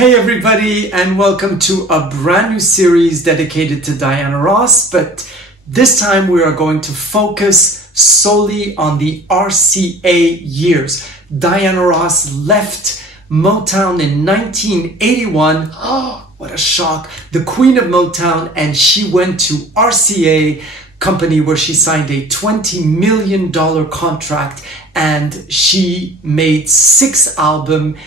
Hey everybody, and welcome to a brand new series dedicated to Diana Ross, but this time we are going to focus solely on the RCA years. Diana Ross left Motown in 1981. Oh, what a shock. The Queen of Motown, and she went to RCA company where she signed a $20 million contract, and she made 6 albums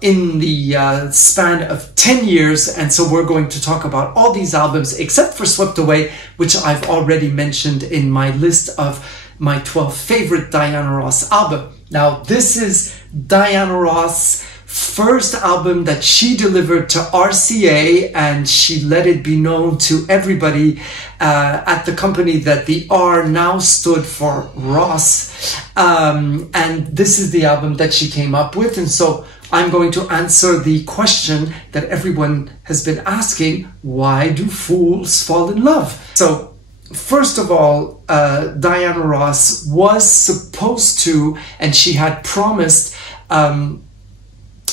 in the span of 10 years. And so we're going to talk about all these albums except for Swept Away, which I've already mentioned in my list of my 12 favorite Diana Ross album. Now this is Diana Ross' first album that she delivered to RCA, and she let it be known to everybody at the company that the R now stood for Ross, and this is the album that she came up with. And so I'm going to answer the question that everyone has been asking: why do fools fall in love? So first of all, Diana Ross was supposed to, and she had promised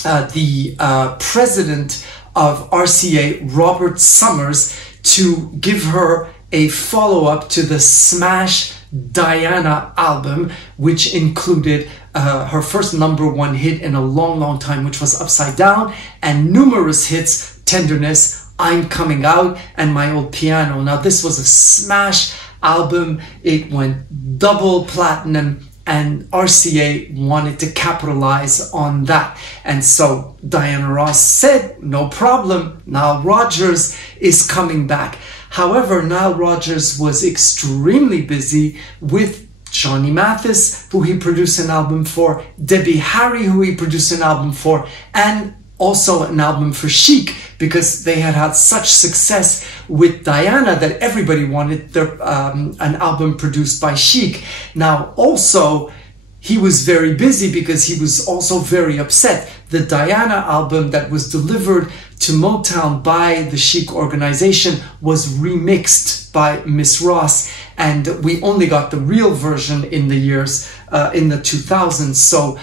the president of RCA, Robert Summers, to give her a follow-up to the smash Diana album, which included her first #1 hit in a long time, which was Upside Down, and numerous hits: Tenderness, I'm Coming Out, and My Old Piano. Now this was a smash album. It went double platinum, and RCA wanted to capitalize on that. And so Diana Ross said, no problem, Nile Rodgers is coming back. However, Nile Rodgers was extremely busy with Johnny Mathis, who he produced an album for, Debbie Harry, who he produced an album for, and also an album for Chic, because they had had such success with Diana that everybody wanted their, an album produced by Chic. Now also, he was very busy because he was also very upset. The Diana album that was delivered to Motown by the Chic organization was remixed by Miss Ross, and we only got the real version in the years, in the 2000s. So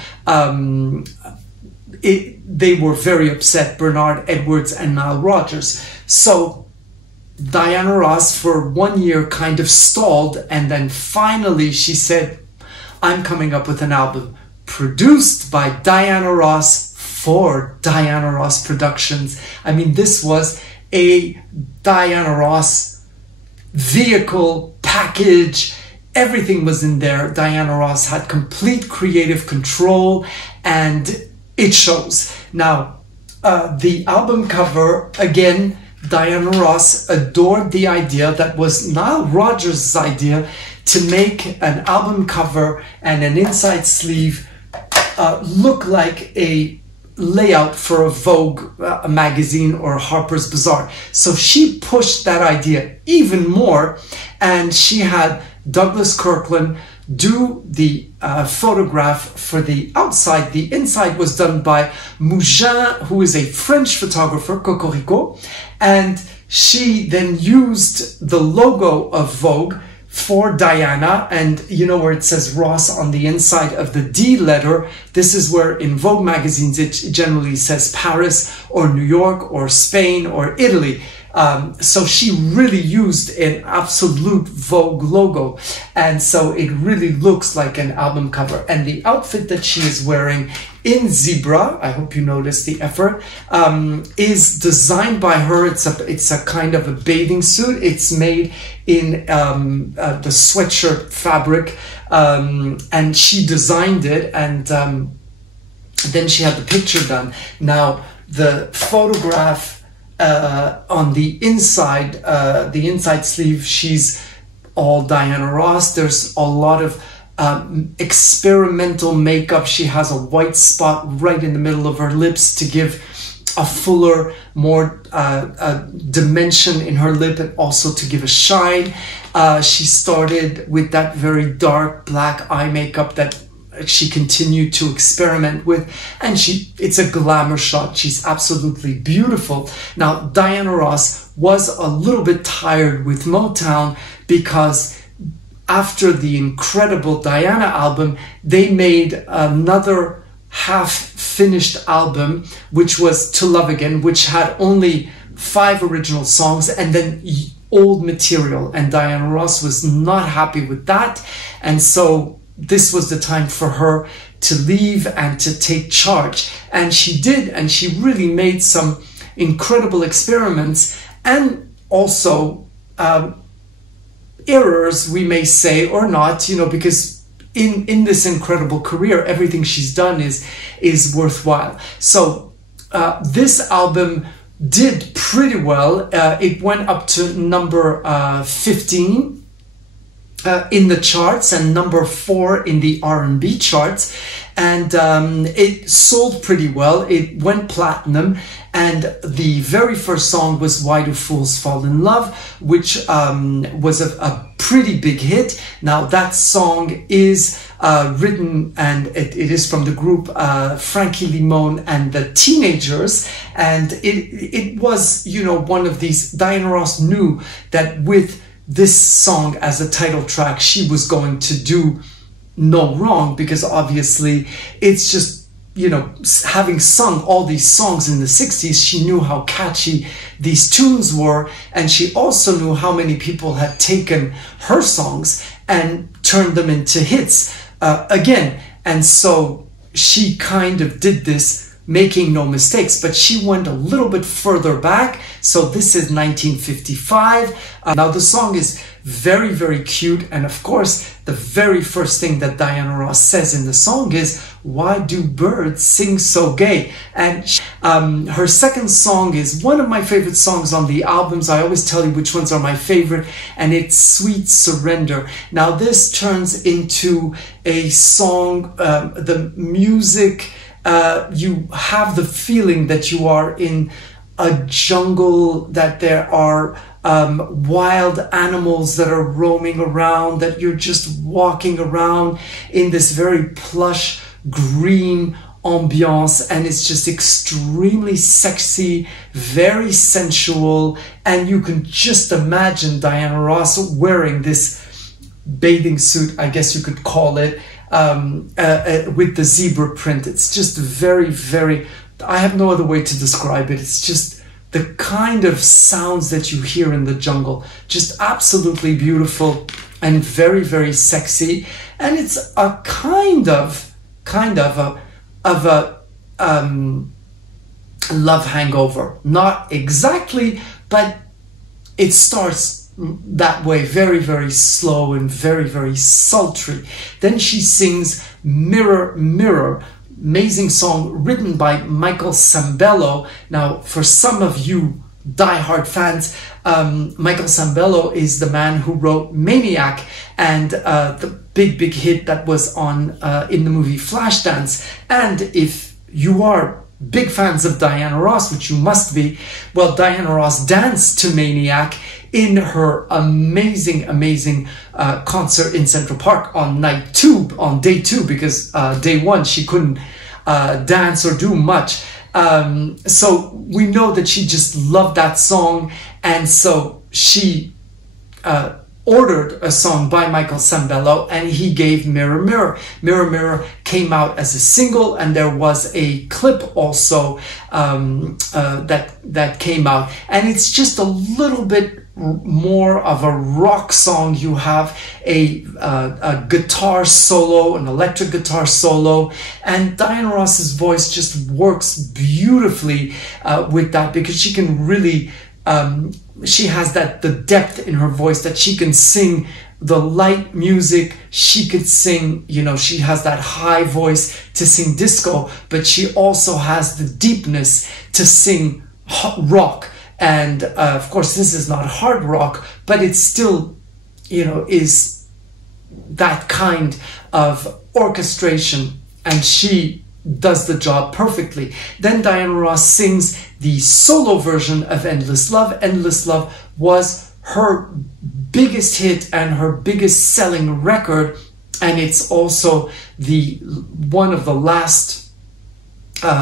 they were very upset, Bernard Edwards and Nile Rodgers. So Diana Ross for 1 year kind of stalled, and then finally she said, I'm coming up with an album produced by Diana Ross for Diana Ross Productions. I mean, this was a Diana Ross vehicle package. Everything was in there. Diana Ross had complete creative control, and it shows. Now, the album cover, again, Diana Ross adored the idea that was Nile Rodgers' idea to make an album cover and an inside sleeve look like a layout for a Vogue magazine or Harper's Bazaar. So she pushed that idea even more, and she had Douglas Kirkland do the photograph for the outside. The inside was done by Mougin, who is a French photographer, Cocorico, and she then used the logo of Vogue for Diana, and you know where it says Ross on the inside of the D letter, this is where in Vogue magazines it generally says Paris or New York or Spain or Italy. So she really used an absolute Vogue logo, and so it really looks like an album cover. And the outfit that she is wearing in zebra, I hope you noticed the effort, is designed by her. It's a kind of a bathing suit. It's made in the sweatshirt fabric, and she designed it, and then she had the picture done. Now the photograph on the inside sleeve, she's all Diana Ross. There's a lot of experimental makeup. She has a white spot right in the middle of her lips to give a fuller, more dimension in her lip, and also to give a shine. She started with that very dark black eye makeup that she continued to experiment with, and it's a glamour shot. She's absolutely beautiful. Now, Diana Ross was a little bit tired with Motown because after the incredible Diana album, they made another half-finished album, which was To Love Again, which had only 5 original songs and then old material. And Diana Ross was not happy with that. And so this was the time for her to leave and to take charge. And she did, and she really made some incredible experiments and also errors, we may say, or not, you know, because in this incredible career, everything she's done is worthwhile. So this album did pretty well. It went up to number 15 in the charts and number 4 in the R&B charts, and it sold pretty well. It went platinum, and the very first song was Why Do Fools Fall in Love, which was a pretty big hit. Now that song is written, and it is from the group Frankie Limon and the Teenagers, and it was, you know, one of these. Diana Ross knew that with this song as a title track, she was going to do no wrong, because obviously it's just, you know, having sung all these songs in the 60s, she knew how catchy these tunes were, and she also knew how many people had taken her songs and turned them into hits again. And so she kind of did this, making no mistakes, but she went a little bit further back. So this is 1955. Now the song is very, very cute. And of course, the very first thing that Diana Ross says in the song is, "Why do birds sing so gay?" And her second song is one of my favorite songs on the albums. I always tell you which ones are my favorite, and it's Sweet Surrender. Now this turns into a song, the music, you have the feeling that you are in a jungle, that there are wild animals that are roaming around, that you're just walking around in this very plush green ambiance, and it's just extremely sexy, very sensual, and you can just imagine Diana Ross wearing this bathing suit, I guess you could call it, with the zebra print. It's just very, very, I have no other way to describe it. It's just the kind of sounds that you hear in the jungle, just absolutely beautiful and very, very sexy. And it's a kind of a love hangover. Not exactly, but it starts that way, very, very slow and very, very sultry. Then she sings Mirror, Mirror, amazing song written by Michael Sambello. Now, for some of you diehard fans, Michael Sambello is the man who wrote Maniac and the big, big hit that was on in the movie Flashdance. And if you are big fans of Diana Ross, which you must be, well, Diana Ross danced to Maniac in her amazing, amazing concert in Central Park on night 2, on day 2, because day 1 she couldn't dance or do much. So we know that she just loved that song, and so she ordered a song by Michael Sambello, and he gave Mirror, Mirror. Mirror, Mirror came out as a single, and there was a clip also that came out, and it's just a little bit more of a rock song. You have a guitar solo, an electric guitar solo, and Diana Ross's voice just works beautifully with that, because she can really she has the depth in her voice that she can sing the light music. She could sing, you know, she has that high voice to sing disco, but she also has the deepness to sing rock. And of course, this is not hard rock, but it still, you know, is that kind of orchestration, and she does the job perfectly. Then Diana Ross sings the solo version of Endless Love. Endless Love was her biggest hit and her biggest selling record, and it's also one of the last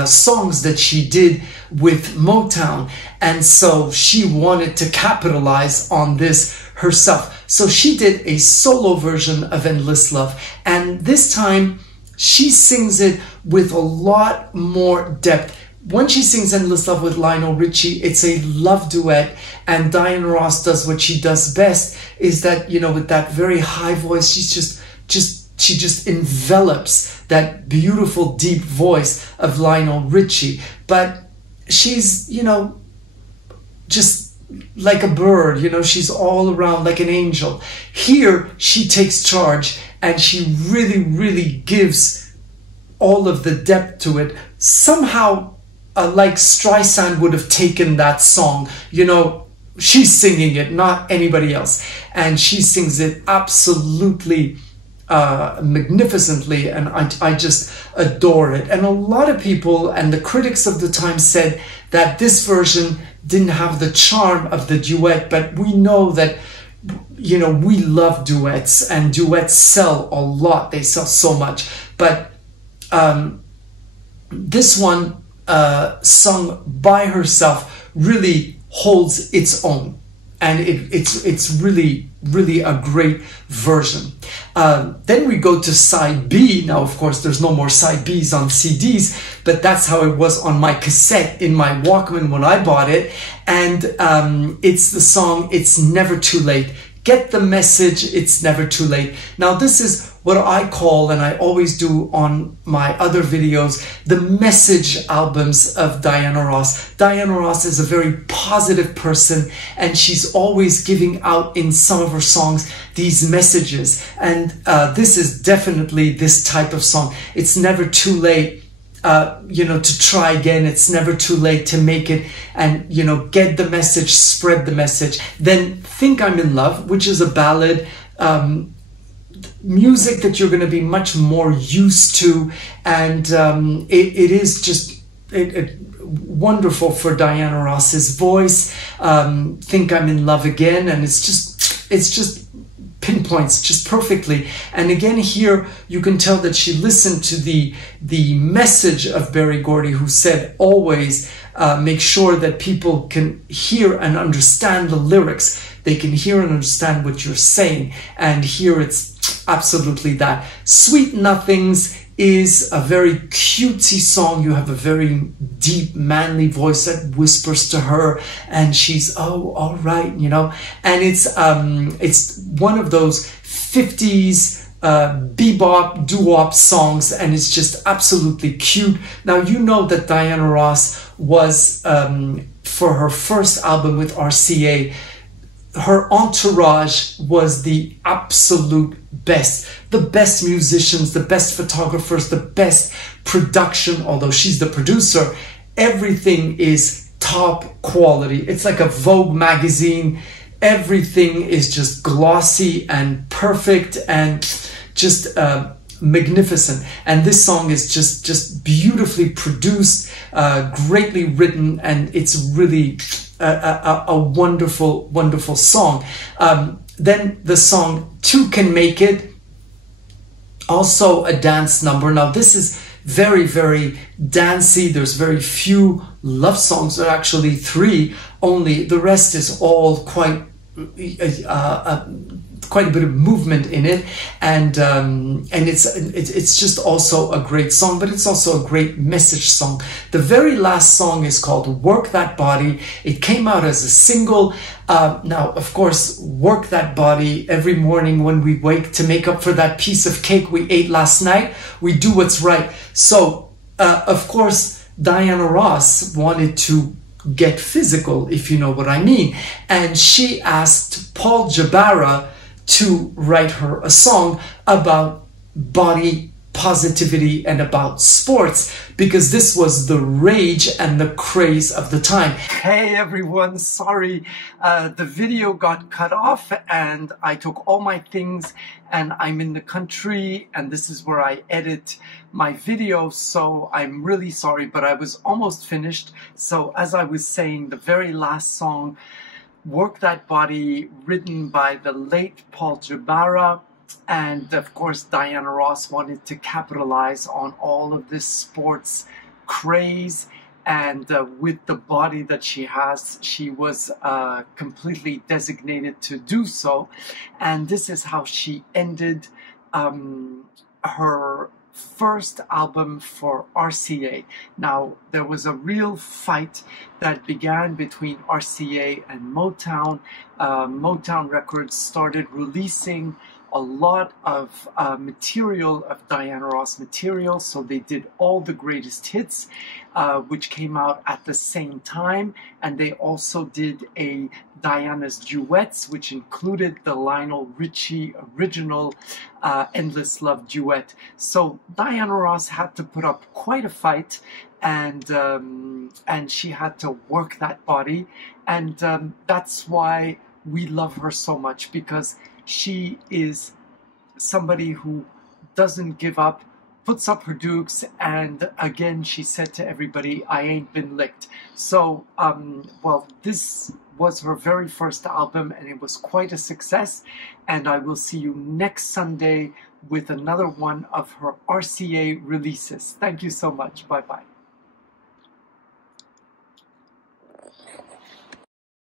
songs that she did with Motown, and so she wanted to capitalize on this herself. So she did a solo version of Endless Love, and this time she sings it with a lot more depth. When she sings Endless Love with Lionel Richie, it's a love duet, and Diana Ross does what she does best, is that, you know, with that very high voice, she just envelops that beautiful deep voice of Lionel Richie. But she's, you know, just like a bird, you know, she's all around like an angel. Here, she takes charge and she really, really gives all of the depth to it. Somehow, like Streisand would have taken that song, you know, she's singing it, not anybody else. And she sings it absolutely magnificently, and I just adore it. And a lot of people and the critics of the time said that this version didn't have the charm of the duet, but we know that, you know, we love duets, and duets sell a lot. They sell so much. But this one, sung by herself, really holds its own, and it's really, really a great version. Then we go to side B. Now, of course, there's no more side Bs on CDs, but that's how it was on my cassette in my Walkman when I bought it. And it's the song It's Never Too Late. Get the message, it's never too late. Now, this is what I call, and I always do on my other videos, the message albums of Diana Ross. Diana Ross is a very positive person, and she's always giving out in some of her songs these messages. And this is definitely this type of song. It's never too late, you know, to try again. It's never too late to make it, and, you know, get the message, spread the message. Then Think I'm in Love, which is a ballad, music that you're going to be much more used to, and it is just wonderful for Diana Ross's voice. Think I'm in Love again, and it's just pinpoints just perfectly. And again, here you can tell that she listened to the message of Berry Gordy, who said always make sure that people can hear and understand the lyrics. They can hear and understand what you're saying. And here it's absolutely that. Sweet Nothings is a very cutesy song. You have a very deep, manly voice that whispers to her, and she's, oh, all right, you know. And it's one of those 50s bebop, doo-wop songs, and it's just absolutely cute. Now, you know that Diana Ross was, for her first album with RCA, her entourage was the absolute best. The best musicians, the best photographers, the best production, although she's the producer. Everything is top quality. It's like a Vogue magazine. Everything is just glossy and perfect and just magnificent. And this song is just beautifully produced, greatly written, and it's really a wonderful, wonderful song. Then the song Two Can Make It, also a dance number. Now, this is very, very dancey. There's very few love songs. There are actually 3 only. The rest is all quite a bit of movement in it, and it's just also a great song, but it's also a great message song. The very last song is called Work That Body. It came out as a single. Now, of course, work that body every morning when we wake to make up for that piece of cake we ate last night. We do what's right. So, of course, Diana Ross wanted to get physical, if you know what I mean. And she asked Paul Jabara to write her a song about body positivity and about sports, because this was the rage and the craze of the time. Hey everyone, sorry, the video got cut off and I took all my things and I'm in the country and this is where I edit my video, so I'm really sorry, but I was almost finished. So as I was saying, the very last song, Work That Body, written by the late Paul Jabara. And of course, Diana Ross wanted to capitalize on all of this sports craze. And with the body that she has, she was completely designated to do so. And this is how she ended her first album for RCA. Now, there was a real fight that began between RCA and Motown. Motown Records started releasing a lot of material, of Diana Ross material, so they did all the greatest hits, which came out at the same time, and they also did a Diana's Duets, which included the Lionel Richie original Endless Love duet. So Diana Ross had to put up quite a fight, and she had to work that body, and that's why we love her so much, because she is somebody who doesn't give up, puts up her dukes, and again, she said to everybody, I ain't been licked. So, well, this was her very first album, and it was quite a success, and I will see you next Sunday with another one of her RCA releases. Thank you so much. Bye-bye.